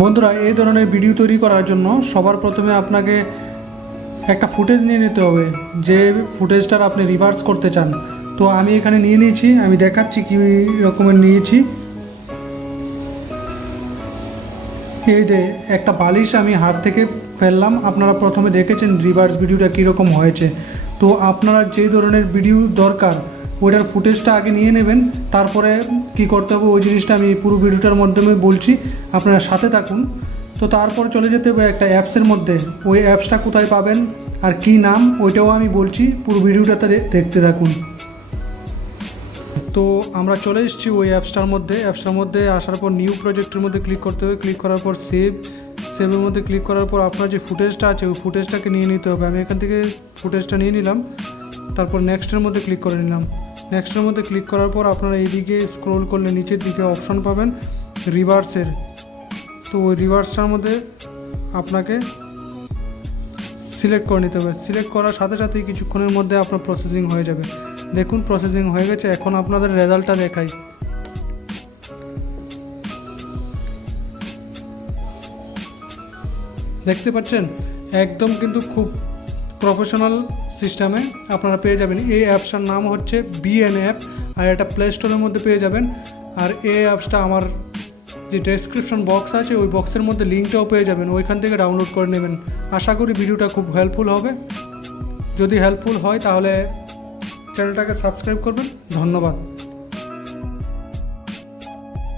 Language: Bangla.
বন্ধুরা, এই ধরনের ভিডিও তৈরি করার জন্য সবার প্রথমে আপনাকে একটা ফুটেজ নিয়ে নিতে হবে, যে ফুটেজটার আপনি রিভার্স করতে চান। তো আমি এখানে নিয়ে নিয়েছি, আমি দেখাচ্ছি কী রকমের নিয়েছি। এই যে একটা বালিশ আমি হাত থেকে ফেললাম, আপনারা প্রথমে দেখেছেন রিভার্স ভিডিওটা কীরকম হয়েছে। তো আপনারা যে ধরনের ভিডিও দরকার ওইটার ফুটেজটা আগে নিয়ে নেবেন, তারপরে কি করতে হবে ওই জিনিসটা আমি পুরো ভিডিওটার মাধ্যমে বলছি, আপনারা সাথে থাকুন। তো তারপর চলে যেতে হবে একটা অ্যাপসের মধ্যে, ওই অ্যাপসটা কোথায় পাবেন আর কি নাম ওইটাও আমি বলছি, পুরো ভিডিওটাতে দেখতে থাকুন। তো আমরা চলে এসেছি ওই অ্যাপসটার মধ্যে আসার পর নিউ প্রজেক্টের মধ্যে ক্লিক করতে হবে। ক্লিক করার পর সেভের মধ্যে ক্লিক করার পর আপনার যে ফুটেজটা আছে ওই ফুটেজটাকে নিয়ে নিতে হবে। আমি এখান থেকে ফুটেজটা নিয়ে নিলাম, তারপর নেক্সটের মধ্যে ক্লিক করে নিলাম। নেক্সটের মধ্যে ক্লিক করার পর আপনারা এইদিকে স্ক্রোল করলে নিচের দিকে অপশন পাবেন রিভার্সের। তো ওই রিভার্সটার মধ্যে আপনাকে সিলেক্ট করে নিতে হবে। সিলেক্ট করার সাথে সাথেই কিছুক্ষণের মধ্যে আপনার প্রসেসিং হয়ে যাবে। দেখুন প্রসেসিং হয়ে গেছে, এখন আপনাদের রেজাল্টটা দেখাই। দেখতে পাচ্ছেন একদম কিন্তু খুব প্রফেশনাল সিস্টেমে আপনারা পেয়ে যাবেন। এই অ্যাপসটার নাম হচ্ছে বিএন অ্যাপ, আর এটা প্লে স্টোরের মধ্যে পেয়ে যাবেন। আর এই অ্যাপসটা আমার যে ডেসক্রিপশন বক্স আছে ওই বক্সের মধ্যে লিঙ্কটাও পেয়ে যাবেন, ওইখান থেকে ডাউনলোড করে নেবেন। আশা করি ভিডিওটা খুব হেল্পফুল হবে। যদি হেল্পফুল হয় তাহলে চ্যানেলটাকে সাবস্ক্রাইব করবেন। ধন্যবাদ।